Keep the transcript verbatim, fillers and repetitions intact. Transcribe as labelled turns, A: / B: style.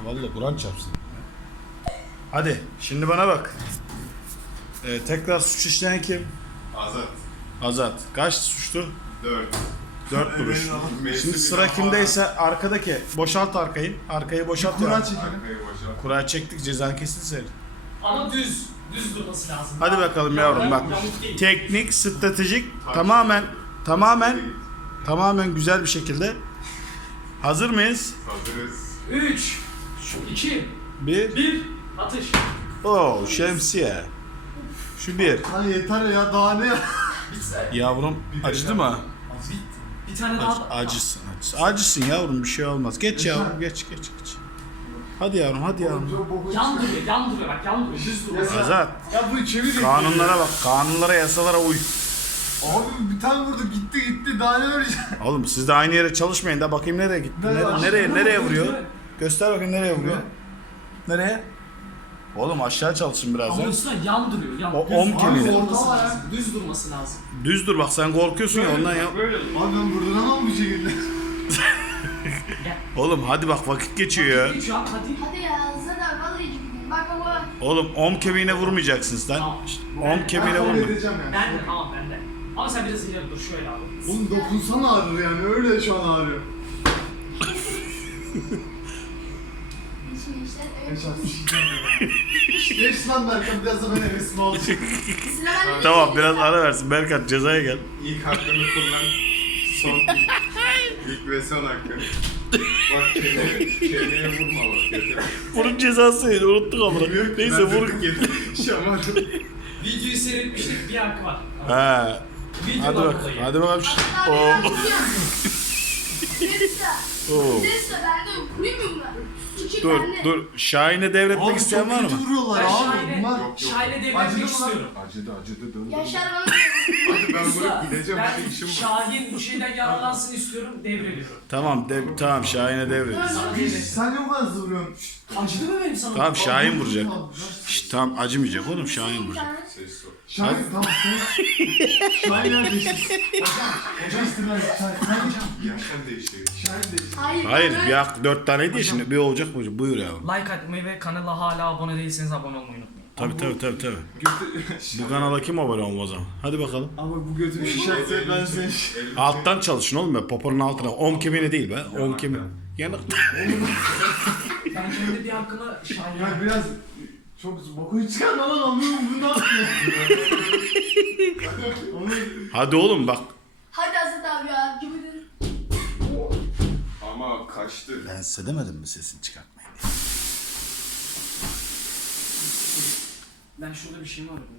A: Vallahi Kur'an çarpsın. Hadi şimdi bana bak. Ee, tekrar suç işleyen kim?
B: Azat.
A: Azat. Kaç suçtu?
B: Dört.
A: Dört kuruş.
B: Mevsimine
A: Şimdi sıra
B: hava-
A: kimdeyse arkadaki. Boşalt arkayı. Arkayı boşalt.
C: Kur'an
A: ya.
C: çekelim.
B: Arkayı boşalt.
A: Kura çektik, ceza kesildi senin.
D: Ama düz. Düz durması lazım.
A: Hadi bakalım yavrum bak.
D: Yamuk değil.
A: Teknik, stratejik, tamamen tamamen tamamen güzel bir şekilde. Hazır mıyız?
B: Hazırız.
D: üç, iki,
A: Bir.
D: bir, atış.
A: Oo, şemsiye. Şu bir.
C: Hani yeter ya daha ne ya?
A: Yavrum acıdı mı?
D: Bir, bir tane daha.
A: Ac- acısın, acısın. Acısın yavrum, bir şey olmaz. Geç yavrum, geç geç geç. Hadi yavrum, hadi yavrum.
C: Çok boku
D: Yan duruyor, yan duruyor bak, yan duruyor. Düz duruyor.
C: Ya-
A: Azat,
C: Ya bu çevir.
A: kanunlara bak, kanunlara, yasalara uy.
C: Abi bir tane vurdu gitti gitti daha ne ölecek?
A: Oğlum siz de aynı yere çalışmayın da bakayım nereye gitti. Nere- nereye nereye vuruyor? Göster bakayım nereye vuruyor. Nereye? Oğlum aşağı çalışın biraz
D: Ama
A: ya.
D: üstüne yan duruyor, yan.
A: O
D: Düz-
A: om
D: Abi
A: kemiği.
D: durması lazım, düz durması lazım.
A: Düz dur bak, sen korkuyorsun ya ondan ya.
D: Böyle.
C: Abi ben vurduramam bu şekilde.
A: Oğlum hadi bak, vakit geçiyor ya.
D: Geç ya, hadi.
E: Hadi ya zaten vallahi gidiyorum. Bak baba.
A: Oğlum om kemiğine vurmayacaksınız lan.
D: Tamam.
A: İşte om kemiğine
C: Ben kabul
A: vurma.
C: edeceğim yani.
D: Ben de, tamam ben de. Ama sen biraz ileri dur, şöyle abi.
C: Oğlum dokunsana ağrır yani öyle şu an ağrıyor.
E: Geçin işler. Evet.
C: Yaşar. Geç lan Berkan biraz da ben hevesimi alacağım.
E: Sıra bende.
A: Tamam biraz ara versin. Berkat cezaya gel.
B: İlk hakkını kullan. Son ilk, ilk ve son hakkı. Bak çeneye, çeneye vurma bak. Yeter.
A: Bunun cezası neydi? Unuttuk ama. Neyse
B: Ben
A: vur.
B: dedim, getir. Şamarım.
D: Videoyu seyretmiştik, bir hakkı var.
A: He.
D: Videodan
A: Hadi bak.
D: dolayı.
A: Hadi bakalım.
E: Hatta
A: Oo.
E: ben vuruyorum. Neyse.
A: Oo.
E: Neyse ben de vurayım mı buna? Çünkü
A: Dur
E: ben de.
A: dur. Şahin'e devretmek
C: Abi
A: isteyen
C: çok
A: var
C: kötü
A: mı?
C: vuruyorlar
D: Ben
C: abi
D: Şahin'e,
C: bunlar.
B: Yok, yok.
D: Şahin'e
C: Acıdı
D: devretmek
C: mı lan?
D: istiyorum.
B: Acıdı acıdı. Dön.
E: Yaşar bana.
B: Hadi ben
D: Usta,
B: vurup gideceğim.
D: ben
B: Hadi işim var.
D: Şahin bu şeyden yararlansın istiyorum, devrediyorum.
A: Tamam de, tamam Şahin'e devret.
D: Sana devret.
C: Sen ne kadar hızlı vuruyorsun?
D: Acıdı mı benim sana?
A: Tamam Şahin vuracak.
C: Abi,
A: Şşt, tamam acımayacak oğlum, Şahin vuracak.
B: Ses sok.
C: Şahin tamam sen. Şahin neredesin? Hocam. Hocam istirler. Şahin. Sen hocam.
B: Yaşam değişti.
C: Şahin değişti.
E: Hayır.
A: Hayır
E: ben-
A: bir hak dört taneydi ya, şimdi bir olacak mı? Buyur ya.
D: Like atmayı ve kanala hala abone değilseniz abone olmayı unutmayın.
A: Tabii tabii tabii tabii. Bu kanala kim abone olmaz ama. Hadi bakalım.
C: Ama bu götümü şişerse ben seni...
A: Alttan çalışın oğlum be, poponun altına. Om kemiğine değil be. Om kemiği. Yanık.
D: Ben kendi bir hakkını
C: Ya
D: Şahin'e...
C: biraz çok bokunu çıkarma lan anlıyorum bunu ne yapıyor? Onu
A: Hadi oğlum bak.
E: Hadi Azat abi ya. Cıbıdın.
B: Ama kaçtı.
A: Ben size demedim mi sesini çıkartmayın diye.
D: Ben şurada bir şey var.